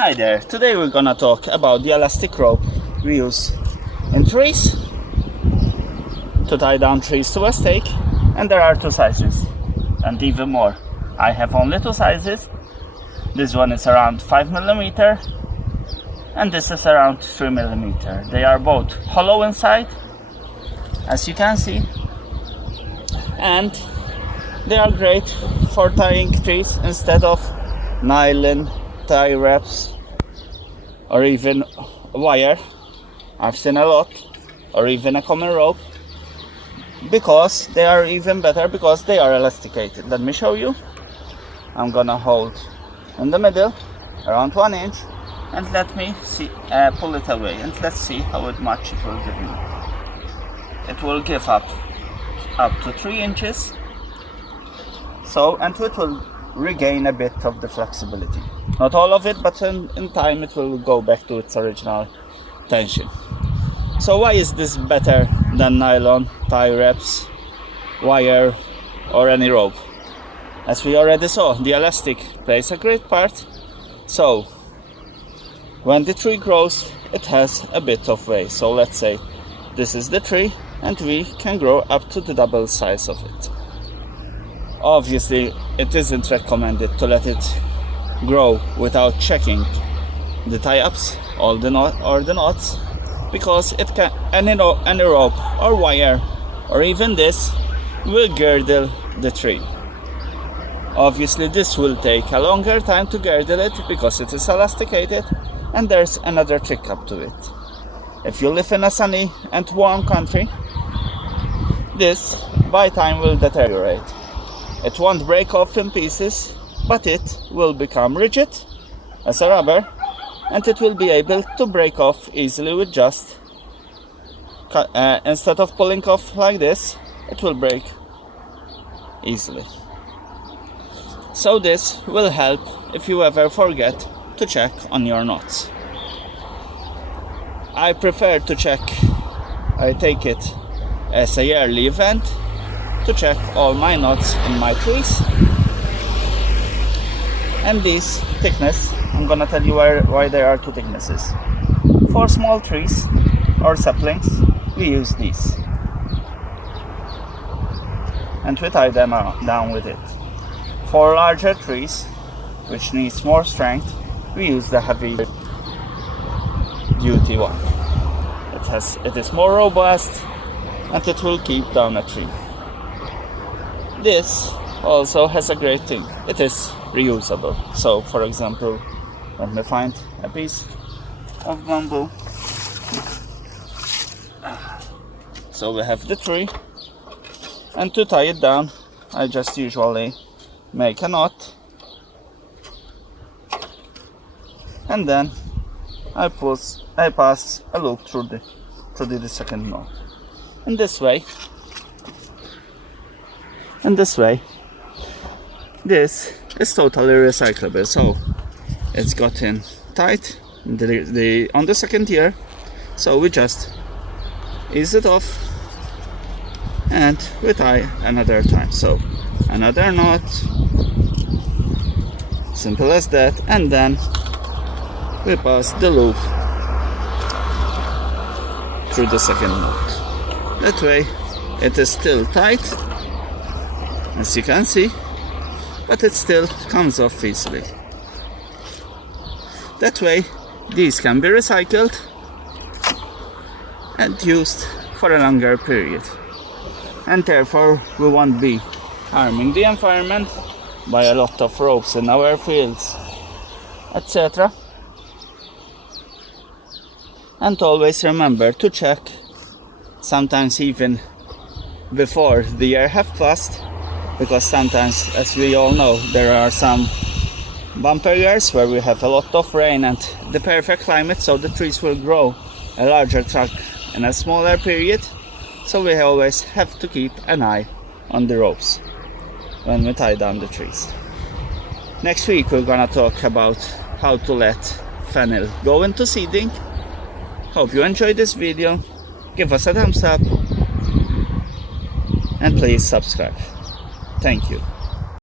Hi there, today we're gonna talk about the elastic rope we use in trees to tie down trees to a stake, and there are two sizes and even more. I have only two sizes. This one is around 5mm and this is around 3mm. They are both hollow inside, as you can see, and they are great for tying trees instead of nylon tie wraps or even wire. I've seen a lot, or even a common rope, because they are even better because they are elasticated. Let me show you. I'm gonna hold in the middle around 1 inch and let me see, pull it away, and let's see how much it will give me. It will give up to 3 inches, so, and it will regain a bit of the flexibility. Not all of it, but in time it will go back to its original tension. So why is this better than nylon, tie wraps, wire or any rope? As we already saw, the elastic plays a great part. So when the tree grows, it has a bit of weight. So let's say this is the tree and we can grow up to the double size of it. Obviously, it isn't recommended to let it grow without checking the tie-ups or the knots, because it can any rope or wire or even this will girdle the tree. Obviously, this will take a longer time to girdle it because it is elasticated, and there's another trick up to it. If you live in a sunny and warm country, this by time will deteriorate. It won't break off in pieces, but it will become rigid as a rubber, and it will be able to break off easily with just instead of pulling off like this, it will break easily. So this will help if you ever forget to check on your knots. I prefer to check, I take it as a yearly event, to check all my knots in my trees. And this thickness, I'm gonna tell you why there are two thicknesses. For small trees or saplings, we use these, and we tie them down with it. For larger trees, which needs more strength, we use the heavy duty one. It is more robust and it will keep down a tree. This also has a great thing. It is reusable. So, for example, let me find a piece of bamboo. So we have the tree, and to tie it down, I just usually make a knot, and then I pass a loop through the second knot. In this way, this is totally recyclable. So it's gotten tight on the second tier, so we just ease it off and we tie another time. So another knot, simple as that, and then we pass the loop through the second knot. That way it is still tight, as you can see, but it still comes off easily. That way these can be recycled and used for a longer period, and therefore we won't be harming the environment by a lot of ropes in our fields, etc. And always remember to check, sometimes even before the year have passed, because sometimes, as we all know, there are some bumper years where we have a lot of rain and the perfect climate, so the trees will grow a larger trunk in a smaller period. So we always have to keep an eye on the ropes when we tie down the trees. Next week we're gonna talk about how to let fennel go into seeding. Hope you enjoyed this video. Give us a thumbs up and please subscribe. Thank you.